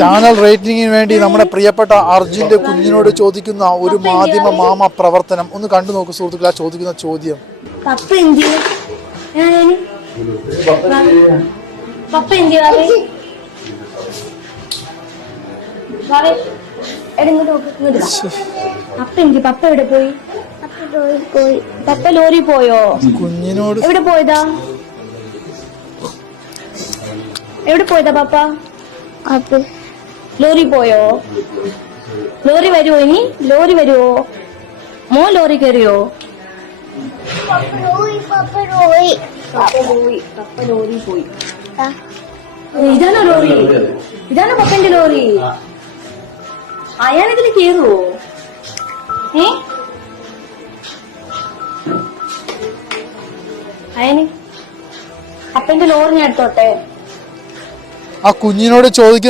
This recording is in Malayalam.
ചാനൽ റേറ്റിംഗിന് വേണ്ടി നമ്മുടെ പ്രിയപ്പെട്ട അർജുന്റെ കുഞ്ഞിനോട് ചോദിക്കുന്ന ഒരു മാധ്യമ മാമ പ്രവർത്തനം ഒന്ന് കണ്ടു നോക്കൂ സുഹൃത്തുക്കളെ. ചോദിക്കുന്ന ചോദ്യം, പപ്പ എവിടെ പോയി? പപ്പ ലോറി പോയോ? കുഞ്ഞിനോട് എവിടെ പോയതാ? എവിടെ പോയതാ പപ്പ? ലോറി പോയോ? ലോറി വരുവോ? ഇനി ലോറി വരുവോ? മോൻ ലോറി കയറിയോ? പപ്പ ലോറി പോയി. ഇതാണോ ലോറി? ഇതാണോ പപ്പന്റെ ലോറി? അയാളിതിൽ കേറുവോ? അയന് പപ്പന്റെ ലോറി ഞാൻ എടുത്തോട്ടെ? ആ കുഞ്ഞിനോട് ചോദിക്കുന്ന